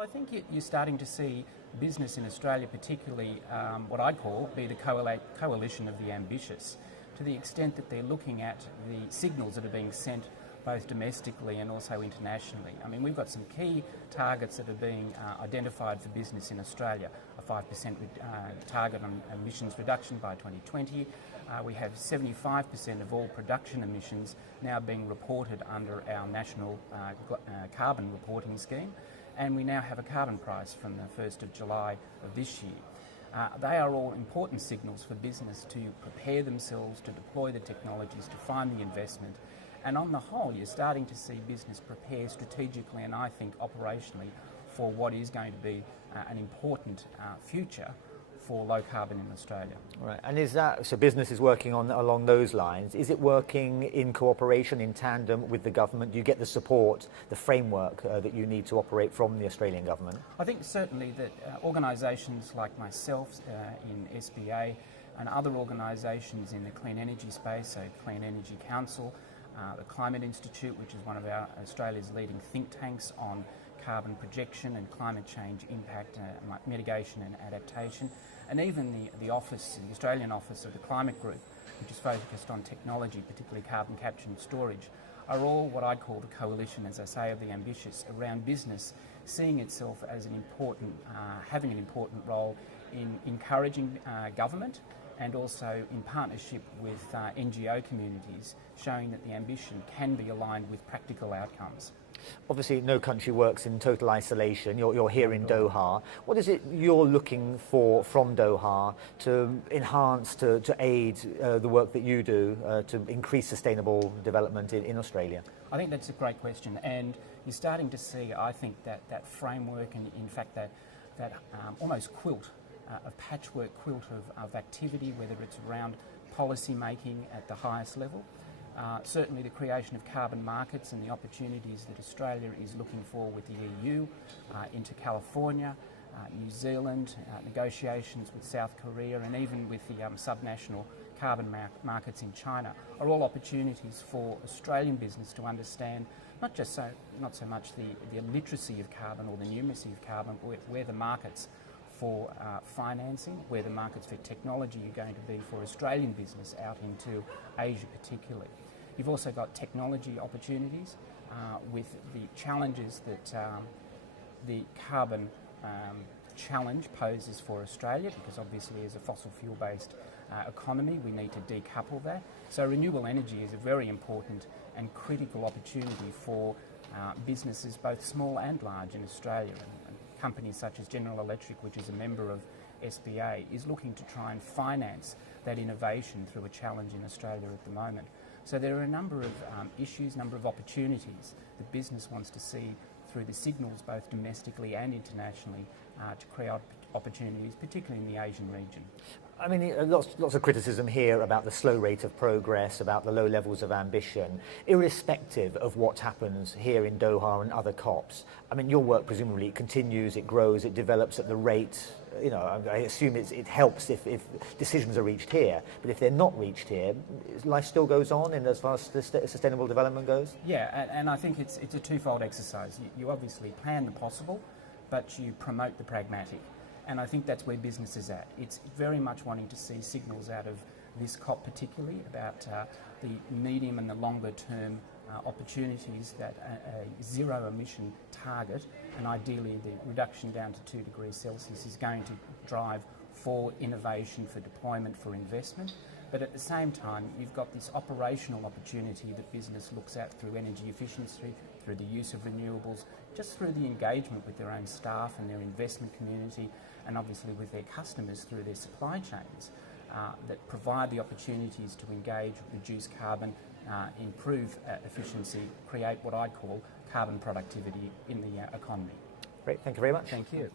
Well, I think you're starting to see business in Australia, particularly what I'd call be the coalition of the ambitious, to the extent that they're looking at the signals that are being sent both domestically and also internationally. I mean, we've got some key targets that are being identified for business in Australia. A 5% target on emissions reduction by 2020. We have 75% of all production emissions now being reported under our national carbon reporting scheme. And we now have a carbon price from the 1st of July of this year. They are all important signals for business to prepare themselves, to deploy the technologies, to find the investment. And on the whole, you're starting to see business prepare strategically and I think operationally for what is going to be an important future for low carbon in Australia. Right, and is that, so business is working along those lines. Is it working in cooperation, in tandem with the government? Do you get the support, the framework that you need to operate from the Australian government? I think certainly that organisations like myself in SBA and other organisations in the clean energy space, so Clean Energy Council, the Climate Institute, which is one of Australia's leading think tanks on carbon projection and climate change impact mitigation and adaptation, and even the Australian Office of the Climate Group, which is focused on technology, particularly carbon capture and storage, are all what I call the coalition, as I say, of the ambitious around business, seeing itself as an important, having an important role in encouraging government and also in partnership with NGO communities, showing that the ambition can be aligned with practical outcomes. Obviously, no country works in total isolation. You're here in Doha. What is it you're looking for from Doha to enhance, to aid the work that you do to increase sustainable development in Australia? I think that's a great question, and you're starting to see, I think, that framework and, in fact, that almost quilt, a patchwork quilt of activity, whether it's around policy making at the highest level. Certainly the creation of carbon markets and the opportunities that Australia is looking for with the EU, into California, New Zealand, negotiations with South Korea, and even with the subnational carbon markets in China are all opportunities for Australian business to understand not so much the literacy of carbon or the numeracy of carbon, but where the markets for financing, where the markets for technology are going to be for Australian business out into Asia particularly. You've also got technology opportunities with the challenges that the carbon challenge poses for Australia, because obviously as a fossil fuel based economy we need to decouple that. So renewable energy is a very important and critical opportunity for businesses both small and large in Australia. And companies such as General Electric, which is a member of SBA, is looking to try and finance that innovation through a challenge in Australia at the moment. So there are a number of issues, number of opportunities that business wants to see through the signals both domestically and internationally to create opportunities, particularly in the Asian region. I mean, lots of criticism here about the slow rate of progress, about the low levels of ambition, irrespective of what happens here in Doha and other COPs. I mean, your work presumably continues, it grows, it develops at the rate, you know, I assume it helps if decisions are reached here, but if they're not reached here, life still goes on in as far as sustainable development goes? Yeah, and I think it's a twofold exercise. You obviously plan the possible, but you promote the pragmatic. And I think that's where business is at. It's very much wanting to see signals out of this COP particularly about the medium and the longer term opportunities that a zero emission target, and ideally the reduction down to 2 degrees Celsius, is going to drive for innovation, for deployment, for investment. But at the same time, you've got this operational opportunity that business looks at through energy efficiency, through the use of renewables, just through the engagement with their own staff and their investment community, and obviously with their customers through their supply chains that provide the opportunities to engage, reduce carbon, improve efficiency, create what I call carbon productivity in the economy. Great, thank you very much. Thank you.